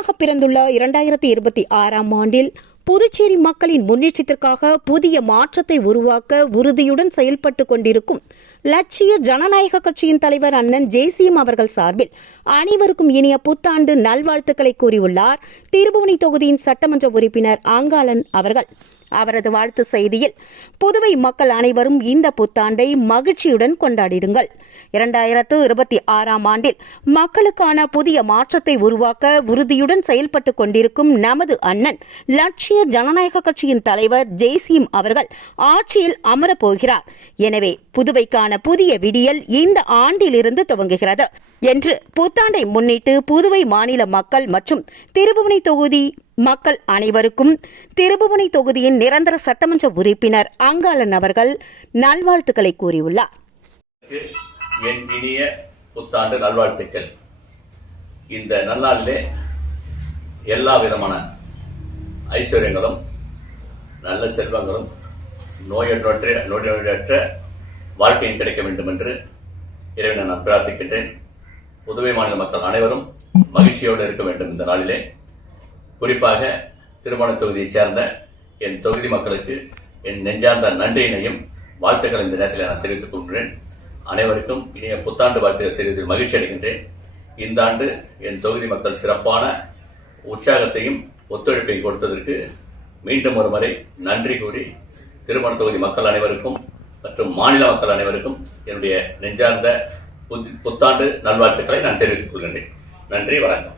புதிதாக பிறந்துள்ள 2026ஆம் ஆண்டில் புதுச்சேரி மக்களின் முன்னேற்றத்திற்காக புதிய மாற்றத்தை உருவாக்க உறுதியுடன் செயல்பட்டுக் கொண்டிருக்கும் லட்சிய ஜனநாயக கட்சியின் தலைவர் அண்ணன் ஜேசிஎம் அவர்கள் சார்பில் அனைவருக்கும் இனிய புத்தாண்டு நல்வாழ்த்துக்களை கூறியுள்ளார் திருபுவனை தொகுதியின் சட்டமன்ற உறுப்பினர் அங்காளன் அவர்கள். அவரது வாழ்த்து செய்தியில், புதுவை மக்கள் அனைவரும் இந்த புத்தாண்டை மகிழ்ச்சியுடன் கொண்டாடிடுங்கள். 2026ஆம் ஆண்டில் மக்களுக்கான புதிய மாற்றத்தை உருவாக்க உறுதியுடன் செயல்பட்டுக் கொண்டிருக்கும் நமது அண்ணன் லட்சிய ஜனநாயக கட்சியின் தலைவர் ஜேசிஎம் அவர்கள் ஆட்சியில் அமரப்போகிறார். எனவே புதுவைக்கான புதிய விடியல் இந்த ஆண்டிலிருந்து துவங்குகிறது என்று புத்தாண்டை முன்னிட்டு புதுவை மாநில மக்கள் மற்றும் திருபுவனை தொகுதி மக்கள் அனைவருக்கும் திருபுவனை தொகுதியின் நிரந்தர சட்டமன்ற உறுப்பினர் அங்காளன் அவர்கள் நல்வாழ்த்துக்களை கூறியுள்ளார். என் இனிய புத்தாண்டு நல்வாழ்த்துக்கள். இந்த நன்னாளிலே எல்லா விதமான ஐஸ்வர்யங்களும் நல்ல செல்வங்களும் நோயற்ற வாழ்க்கையும் கிடைக்க வேண்டும் என்று இறைவனை நான் பிரார்த்திக்கின்றேன். புதுவை மாநில மக்கள் அனைவரும் மகிழ்ச்சியோடு இருக்க வேண்டும். இந்த நாளிலே குறிப்பாக திருமண தொகுதியைச் சேர்ந்த என் தொகுதி மக்களுக்கு என் நெஞ்சார்ந்த நன்றியினையும் வாழ்த்துக்கள் இந்த நேரத்தில் நான் தெரிவித்துக் கொள்கிறேன். அனைவருக்கும் இனிய புத்தாண்டு வாழ்த்துக்கள் தெரிவித்து மகிழ்ச்சி அடைகின்றேன். இந்த ஆண்டு என் தொகுதி மக்கள் சிறப்பான உற்சாகத்தையும் ஒத்துழைப்பையும் கொடுத்ததற்கு மீண்டும் ஒரு முறை நன்றி கூறி திருமண தொகுதி மக்கள் அனைவருக்கும் மற்றும் மாநில மக்கள் அனைவருக்கும் என்னுடைய நெஞ்சார்ந்த புத்தாண்டு நல்வாழ்த்துக்களை நான் தெரிவித்துக் கொள்கின்றேன். நன்றி, வணக்கம்.